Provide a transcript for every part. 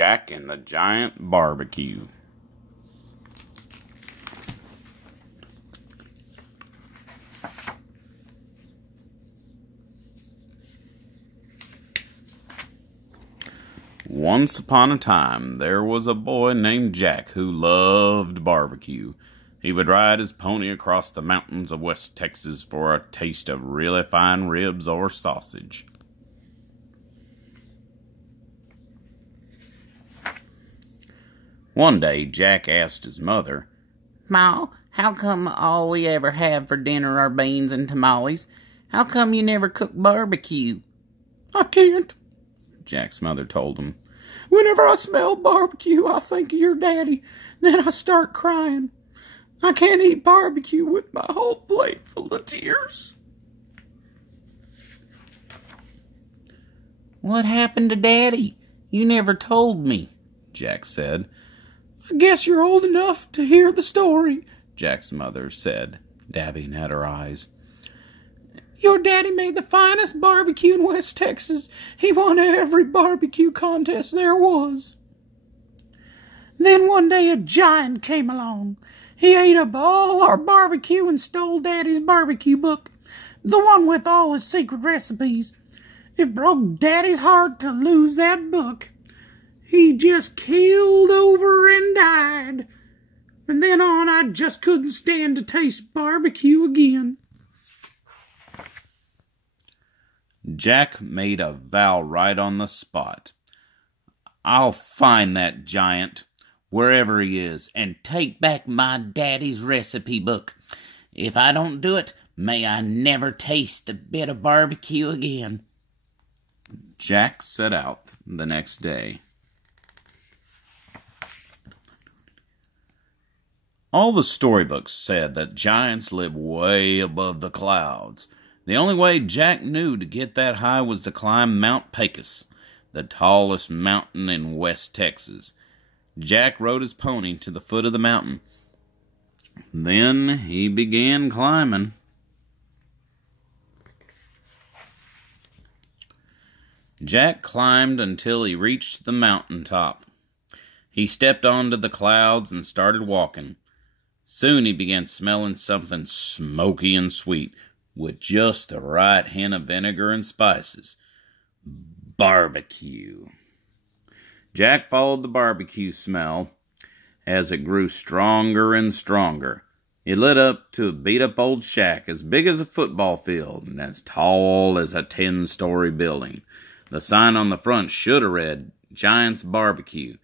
Jack and the Giant Barbecue. Once upon a time, there was a boy named Jack who loved barbecue. He would ride his pony across the mountains of West Texas for a taste of really fine ribs or sausage. One day, Jack asked his mother, "Ma, how come all we ever have for dinner are beans and tamales? How come you never cook barbecue?" "I can't," Jack's mother told him. "Whenever I smell barbecue, I think of your daddy. Then I start crying. I can't eat barbecue with my whole plate full of tears." "What happened to Daddy? You never told me," Jack said. "I guess you're old enough to hear the story," Jack's mother said, dabbing at her eyes. "Your daddy made the finest barbecue in West Texas. He won every barbecue contest there was. Then one day a giant came along. He ate up all our barbecue and stole Daddy's barbecue book, the one with all his secret recipes. It broke Daddy's heart to lose that book. He just keeled over and died. From then on, I just couldn't stand to taste barbecue again." Jack made a vow right on the spot. "I'll find that giant, wherever he is, and take back my daddy's recipe book. If I don't do it, may I never taste a bit of barbecue again." Jack set out the next day. All the storybooks said that giants live way above the clouds. The only way Jack knew to get that high was to climb Mount Pecos, the tallest mountain in West Texas. Jack rode his pony to the foot of the mountain. Then he began climbing. Jack climbed until he reached the mountain top. He stepped onto the clouds and started walking. Soon he began smelling something smoky and sweet, with just the right hint of vinegar and spices. Barbecue. Jack followed the barbecue smell as it grew stronger and stronger. It led up to a beat-up old shack as big as a football field and as tall as a 10-story building. The sign on the front should have read, "Giant's Barbecue,"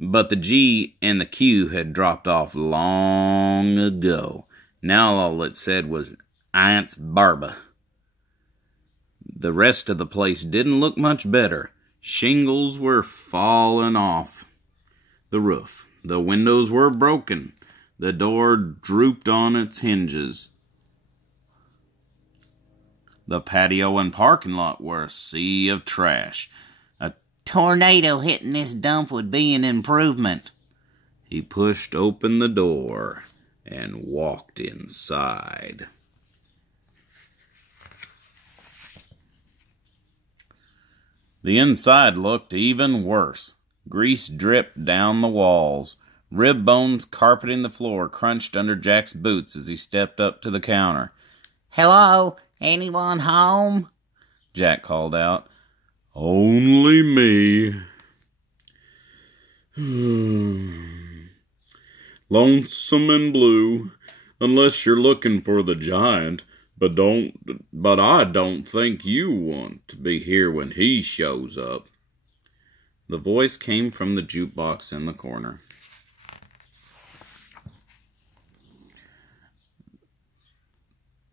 but the G and the Q had dropped off long ago. Now all it said was, "Giant's Barba." The rest of the place didn't look much better. Shingles were falling off the roof. The windows were broken. The door drooped on its hinges. The patio and parking lot were a sea of trash. A tornado hitting this dump would be an improvement. He pushed open the door and walked inside. The inside looked even worse. Grease dripped down the walls. Rib bones carpeting the floor crunched under Jack's boots as he stepped up to the counter. "Hello? Anyone home?" Jack called out. "Only me." "Lonesome and blue, unless you're looking for the giant, but I don't think you want to be here when he shows up." The voice came from the jukebox in the corner.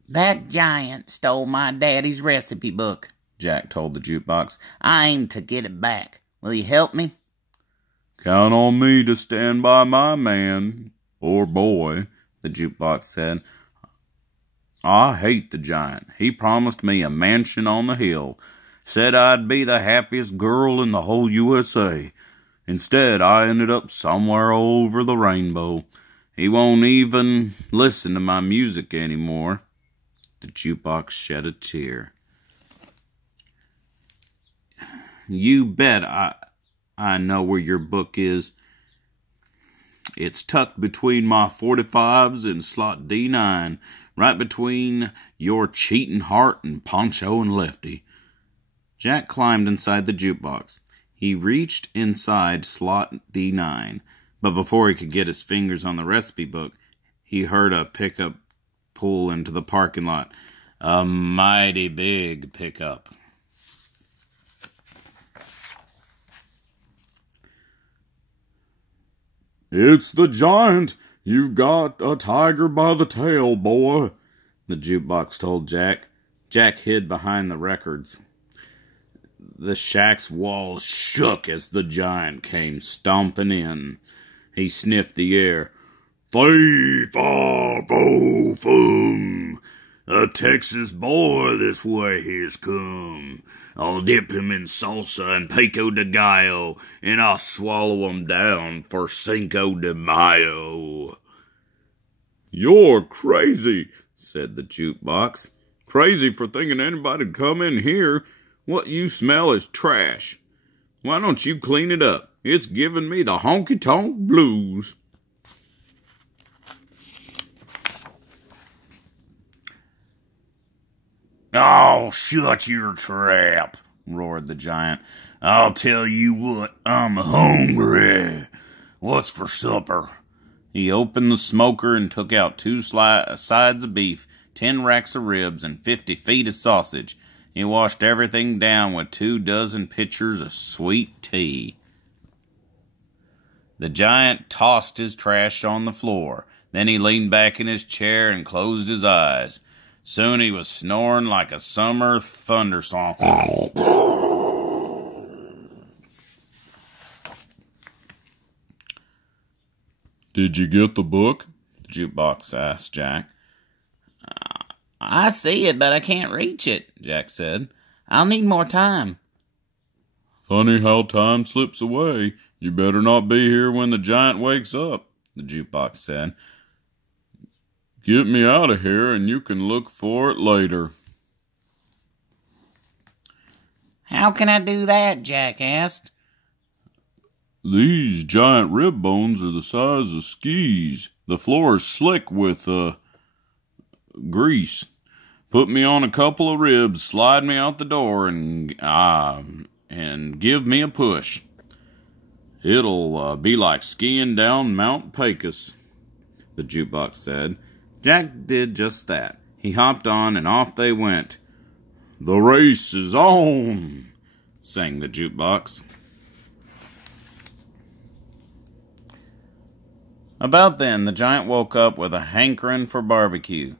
"That giant stole my daddy's recipe book," Jack told the jukebox. "I aim to get it back. Will you help me?" "Count on me to stand by my man, or boy," the jukebox said. "I hate the giant. He promised me a mansion on the hill. Said I'd be the happiest girl in the whole USA. Instead, I ended up somewhere over the rainbow. He won't even listen to my music anymore." The jukebox shed a tear. "You bet I know where your book is. It's tucked between my 45s and slot D9, right between your cheating heart and Poncho and Lefty. Jack climbed inside the jukebox. He reached inside slot D9, but before he could get his fingers on the recipe book, he heard a pickup pull into the parking lot. A mighty big pickup. It's the giant. You've got a tiger by the tail, boy, the jukebox told Jack. Jack hid behind the records. The shack's walls shook as the giant came stomping in. He sniffed the air. Fee-fa-fo-fum. A Texas boy this way he's come. I'll dip him in salsa and pico de gallo, and I'll swallow him down for Cinco de Mayo. You're crazy, said the jukebox. Crazy for thinking anybody'd come in here. What you smell is trash. Why don't you clean it up? It's giving me the honky-tonk blues. Oh, shut your trap, roared the giant. I'll tell you what, I'm hungry. What's for supper? He opened the smoker and took out 2 sides of beef, 10 racks of ribs, and 50 feet of sausage. He washed everything down with 24 pitchers of sweet tea. The giant tossed his trash on the floor. Then he leaned back in his chair and closed his eyes. Soon he was snoring like a summer thunderstorm. Did you get the book? The jukebox asked Jack. I see it, but I can't reach it, Jack said. I'll need more time. Funny how time slips away. You better not be here when the giant wakes up, the jukebox said. Get me out of here and you can look for it later. How can I do that? Jack asked. These giant rib bones are the size of skis. The floor is slick with grease. Put me on a couple of ribs, slide me out the door, and give me a push. It'll be like skiing down Mount Pecos, the jukebox said. Jack did just that. He hopped on, and off they went. The race is on, sang the jukebox. About then, the giant woke up with a hankering for barbecue.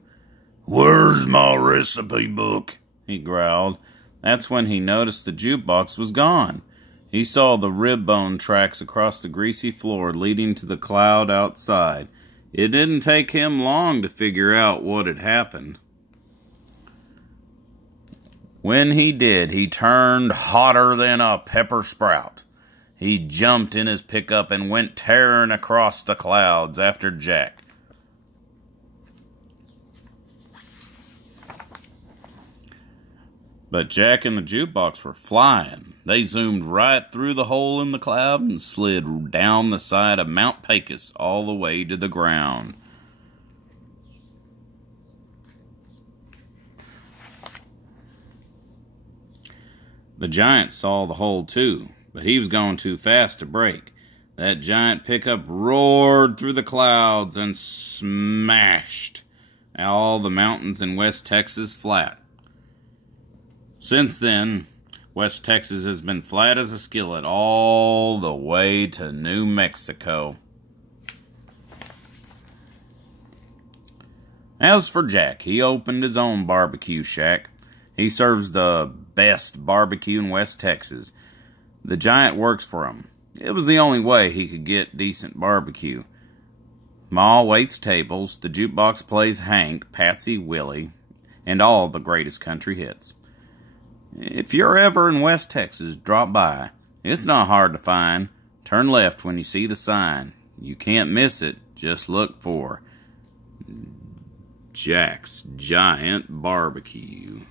Where's my recipe book? He growled. That's when he noticed the jukebox was gone. He saw the rib bone tracks across the greasy floor leading to the cloud outside. It didn't take him long to figure out what had happened. When he did, he turned hotter than a pepper sprout. He jumped in his pickup and went tearing across the clouds after Jack. But Jack and the jukebox were flying. They zoomed right through the hole in the cloud and slid down the side of Mount Pecos all the way to the ground. The giant saw the hole too, but he was going too fast to brake. That giant pickup roared through the clouds and smashed all the mountains in West Texas flat. Since then, West Texas has been flat as a skillet all the way to New Mexico. As for Jack, he opened his own barbecue shack. He serves the best barbecue in West Texas. The giant works for him. It was the only way he could get decent barbecue. Ma waits tables, the jukebox plays Hank, Patsy, Willie, and all the greatest country hits. If you're ever in West Texas, drop by. It's not hard to find. Turn left when you see the sign. You can't miss it. Just look for Jack's Giant Barbecue.